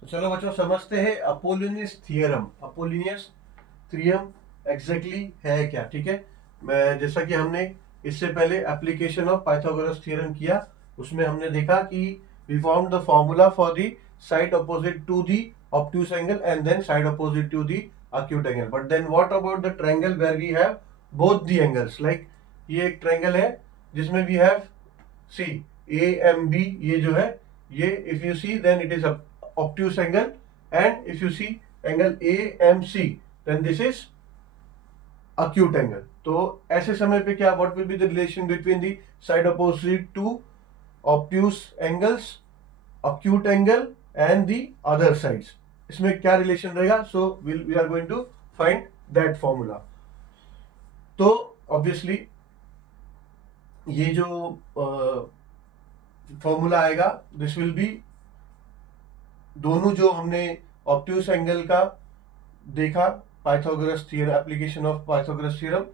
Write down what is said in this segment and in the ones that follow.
तो चलो बच्चों समझते हैं अपोलिनियस थियरम। अपोलिनियस थ्रियम एग्जैक्टली है क्या, ठीक है। मैं जैसा कि हमने इससे पहले एप्लीकेशन ऑफ पाइथागोरस थ्योरम किया, उसमें हमने देखा कि we found the formula for the side opposite to the obtuse angle and then side opposite to the acute angle. But then what about the triangle where we have both the angles? Like ये एक triangle है जिसमें we have see AMB, ये जो है ये if you see then it is a obtuse angle, and if you see angle AMC then this is acute angle. तो ऐसे समय पे क्या what will be the relation between the side opposite to obtuse angles, acute angle and the other sides? इसमें क्या relation रहेगा? So we are going to find that formula. तो obviously ये जो फॉर्मूला आएगा दिस विल बी दोनों जो हमने ऑब्ट्यूस एंगल का देखा, Pythagoras theorem, application of Pythagoras theorem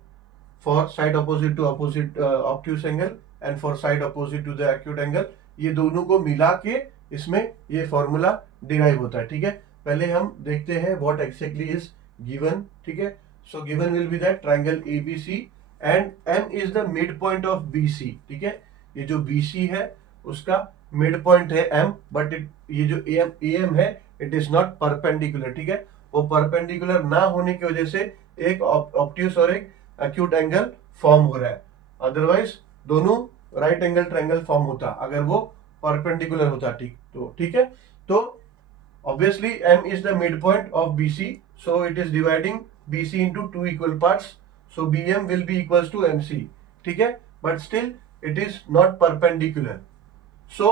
for side opposite to opposite obtuse angle and for side opposite to the acute angle, ये दोनों को मिला के इसमें ये फॉर्मूला डिराइव होता है, ठीक है। पहले हम देखते हैं व्हाट एक्जेक्टली इज गिवन, ठीक है। So given will be that triangle ABC and M is the mid point of BC, ठीक है। ये जो बीसी है उसका मिड पॉइंट है एम, बट ये जो एम है इट इज नॉट परपेंडिकुलर, ठीक है। वो परपेंडिकुलर ना होने की वजह से एक ऑब्ट्यूस और एक एक्यूट एंगल फॉर्म हो रहा है, अदरवाइज दोनों राइट एंगल ट्रायंगल फॉर्म होता अगर वो परपेंडिकुलर होता, ठीक है। तो obviously m is the midpoint of bc, so it is dividing bc into two equal parts, so bm will be equals to mc, ठीक है। but still it is not perpendicular, so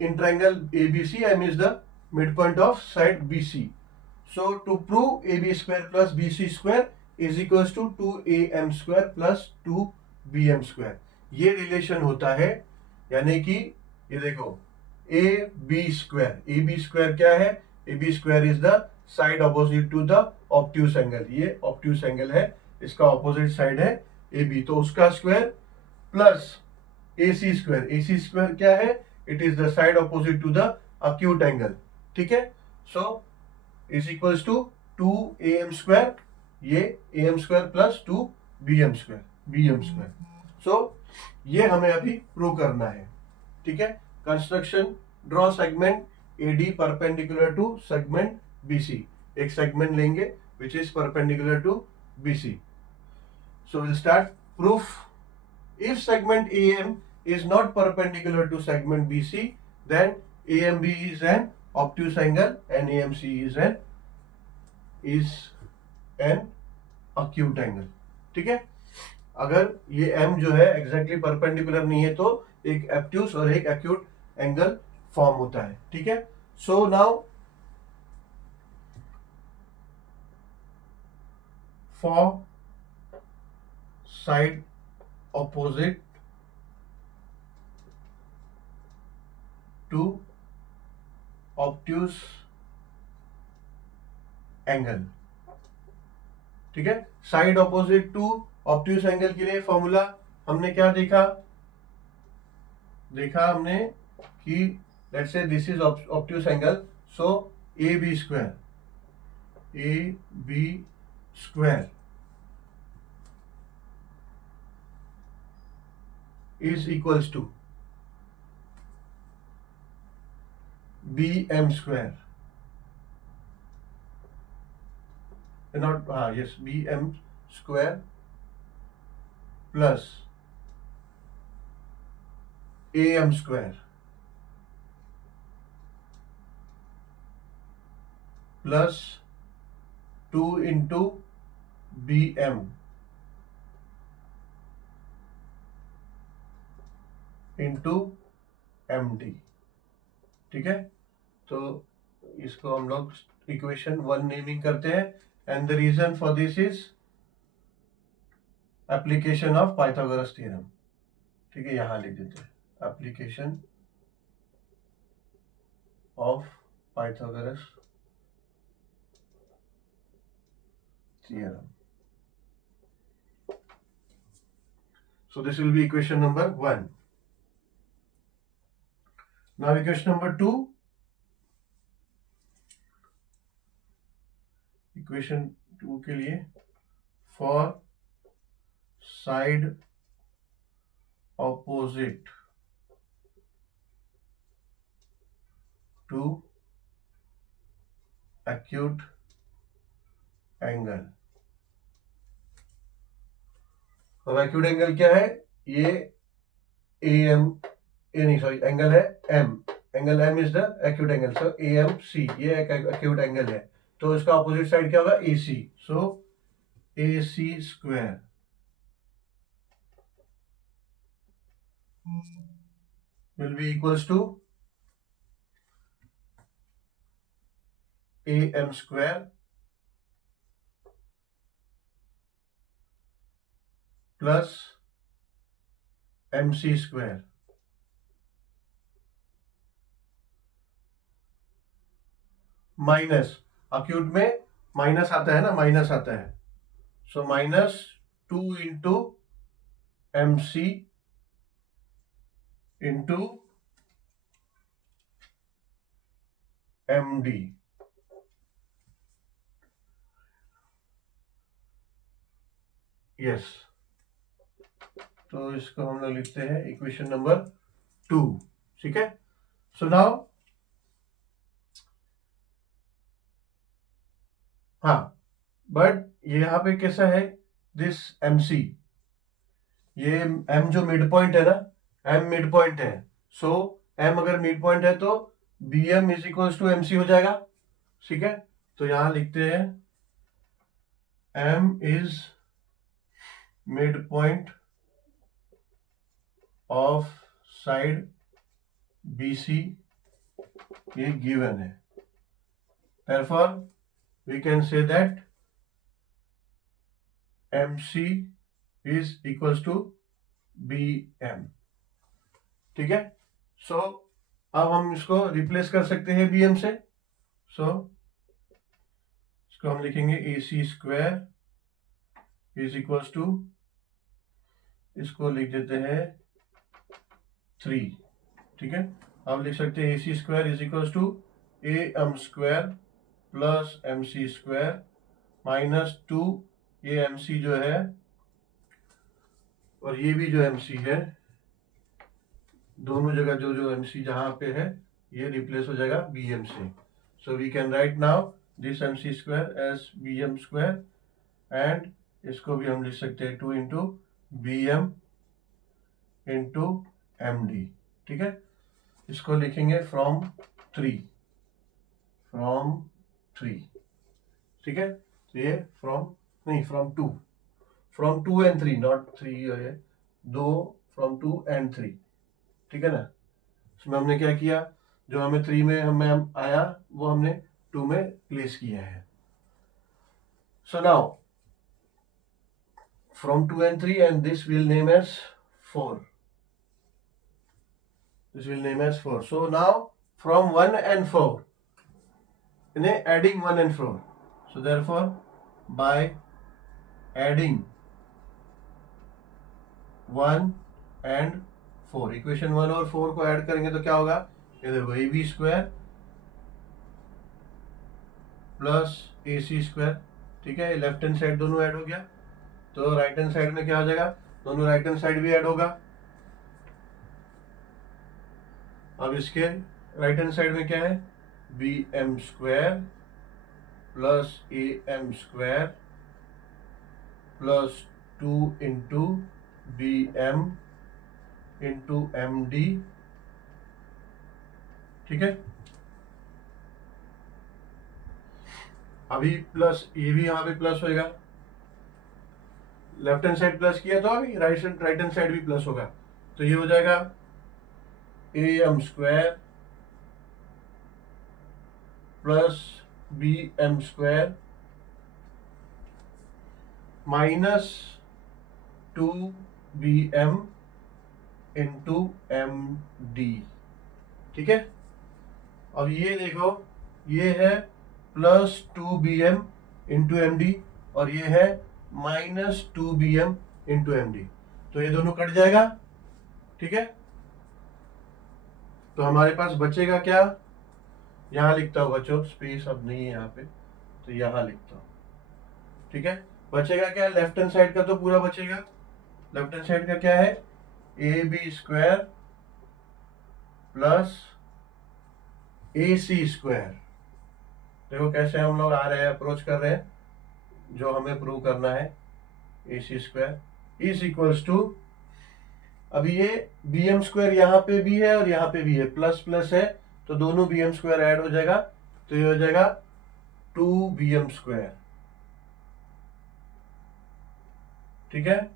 in triangle abc m is the midpoint of side bc, so to prove ab square plus bc square is equals to 2am square plus 2bm square, ये relation होता है। यानी कि ये देखो ए B square क्या है? A B square is the side opposite to the obtuse angle, ये ऑब्ट्यूस एंगल है, इसका ऑपोजिट साइड है ए बी, तो उसका square plus A C square क्या है? It is the side opposite to the acute angle, ठीक है। So is equals to 2am square, ये am square plus 2bm square. So ये हमें अभी प्रूव करना है, ठीक है। Construction, draw segment AD perpendicular to segment BC, एक सेगमेंट लेंगे which is perpendicular to BC. So will start proof. If segment AM is not perpendicular to segment BC then AMB is an obtuse angle and AMC is an acute angle, ठीक है। अगर ये m जो है exactly perpendicular नहीं है तो एक ऑब्ट्यूस और एक एक्यूट एंगल फॉर्म होता है, ठीक है। So now for side opposite to obtuse angle, ठीक है। Side opposite to obtuse angle के लिए फॉर्मूला हमने क्या देखा हमने कि let's say this is obtuse angle, so A B square is equals to B M square, not yes B M square plus A M square plus 2 into B M into M D, ठीक है। तो इसको हम लोग equation 1 naming करते हैं, and the reason for this is application of Pythagoras theorem, ठीक है। यहां लिख देते हैं application of Pythagoras theorem. So this will be equation number 1. Now equation number 2, equation 2 के लिए for side opposite to acute angle. अब एक्यूट एंगल क्या है? ये AM, ए नहीं सॉरी, एंगल है M, angle M is the acute angle, so AMC ये एक एक्यूट एंगल है, तो इसका ऑपोजिट साइड क्या होगा? AC, so AC square will be equals to AM square plus MC square minus, acute में माइनस आता है ना, माइनस आता है, so minus 2 into MC into MD। Yes, तो इसको हम लोग लिखते हैं इक्वेशन नंबर 2, ठीक है। सो नाउ हाँ, बट ये यहाँ पे कैसा है? दिस MC, ये M जो मिड पॉइंट है ना, M मिड पॉइंट है, सो M अगर मिड पॉइंट है तो BM is equals to MC हो जाएगा, ठीक है। तो यहां लिखते हैं M is mid point of side BC, ये गिवन है, therefore we can say that MC is equals to BM, ठीक है। सो अब हम इसको रिप्लेस कर सकते हैं BM से, सो इसको हम लिखेंगे AC square is equals to, इसको लिख देते हैं 3, ठीक है। अब लिख सकते हैं AC square is equals to AM square plus MC square minus 2, ये MC जो है और ये भी जो MC है, दोनों जगह जो जो MC जहां पे है ये रिप्लेस हो जाएगा BM से, so we can write now this MC square as BM square, and इसको भी हम लिख सकते हैं 2 इंटू BM इंटू MD, ठीक है। इसको लिखेंगे फ्रॉम 3, ठीक है। तो ये फ्रॉम 2 एंड 3, नॉट 3 है, 2 फ्रॉम 2 एंड 3, ठीक है ना। इसमें हमने क्या किया, जो हमें 3 में हमें आया वो हमने 2 में प्लेस किया है। So now from 2 and 3, and this will name as 4. This will name as 4. So now from 1 and 4, adding 1 and 4. So therefore by adding 1 and 4, equation 1 और 4 को ऐड करेंगे तो क्या होगा? ये देखो AB square plus AC square, ठीक है। लेफ्ट हैंड साइड दोनों ऐड हो गया, तो राइट हैंड साइड में क्या हो जाएगा? दोनों राइट हैंड साइड भी ऐड होगा। अब इसके राइट हैंड साइड में क्या है? BM square plus AM square plus 2 into BM into MD, ठीक है। अभी प्लस, ये भी यहाँ पे प्लस होएगा, लेफ्ट हैंड साइड प्लस किया तो अभी राइट हैंड साइड भी प्लस होगा, तो ये हो जाएगा AM square plus BM square minus 2BM into MD, ठीक है। अब ये देखो, ये है प्लस 2BM इंटू MD और ये है माइनस 2BM इंटू MD, तो ये दोनों कट जाएगा, ठीक है। तो हमारे पास बचेगा क्या, यहाँ लिखता हूँ बच्चों, स्पेस अब नहीं है यहाँ पे, तो यहाँ लिखता हूँ, ठीक है। बचेगा क्या, लेफ्ट हैंड साइड का तो पूरा बचेगा। लेफ्ट हैंड साइड का क्या है, A B square plus A C square. देखो कैसे हम लोग आ रहे हैं, अप्रोच कर रहे हैं, जो हमें प्रूव करना है, ए C square is equals to, अभी ये बी एम स्क्वायर यहाँ पे भी है और यहाँ पे भी है, प्लस प्लस है, तो दोनों बी एम स्क्वायर ऐड हो जाएगा, तो ये हो जाएगा 2bm स्क्वायर, ठीक है।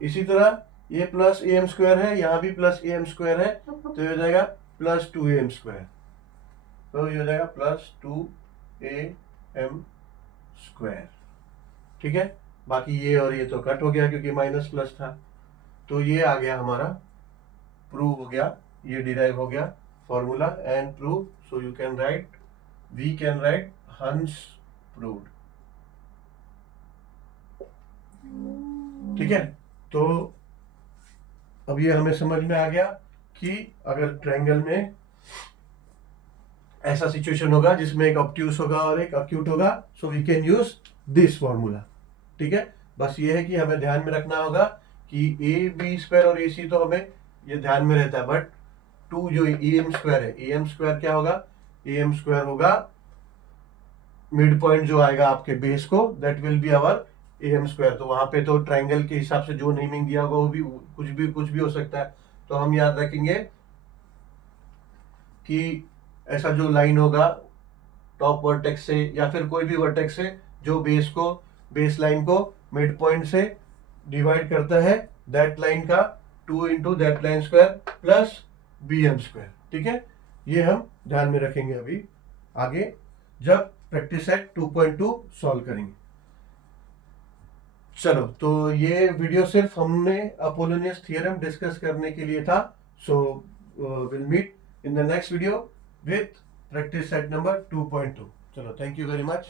इसी तरह ये प्लस ए एम स्क्वायर है, यहाँ भी प्लस ए एम स्क्वायर है, तो ये हो जाएगा प्लस 2am स्क्वायर, तो ये हो जाएगा प्लस 2am स्क्वायर, ठीक है। बाकी ये और ये तो कट हो गया क्योंकि माइनस प्लस था, तो ये आ गया हमारा, प्रूव हो गया, ये डिराइव हो गया formula and prove. So you can write, we can write hence proved, ठीक है। तो अब ये हमें समझ में आ गया कि अगर ट्रायंगल में ऐसा सिचुएशन होगा जिसमें एक ऑब्ट्यूस होगा और एक अक्यूट होगा, so we can use this formula, ठीक है। बस ये है कि हमें ध्यान में रखना होगा कि ए बी स्क्वायर और ए सी तो हमें ये ध्यान में रहता है, बट 2 जो ए एम स्क्वायर है, ए एम स्क्वायर क्या होगा, ए एम स्क्वायर होगा मिड पॉइंट जो आएगा आपके बेस को, that will be our A M square. तो वहां पे तो ट्रायंगल के हिसाब से जो नेमिंग दिया होगा वो भी कुछ भी हो सकता है, तो हम याद रखेंगे कि ऐसा जो लाइन होगा टॉप वर्टेक्स से या फिर कोई भी वर्टेक्स से जो बेस लाइन को मिड पॉइंट से डिवाइड करता है, दैट लाइन का 2 into that line square plus B M square, ठीक है। ये हम ध्यान में रखेंगे अभी आगे जब प्रैक्टिस सेट 2.2 सॉल्व करेंगे। चलो, तो ये वीडियो सिर्फ हमने अपोलोनियस थ्योरम डिस्कस करने के लिए था। So will meet in the next video with practice set number 2.2. चलो, thank you very much.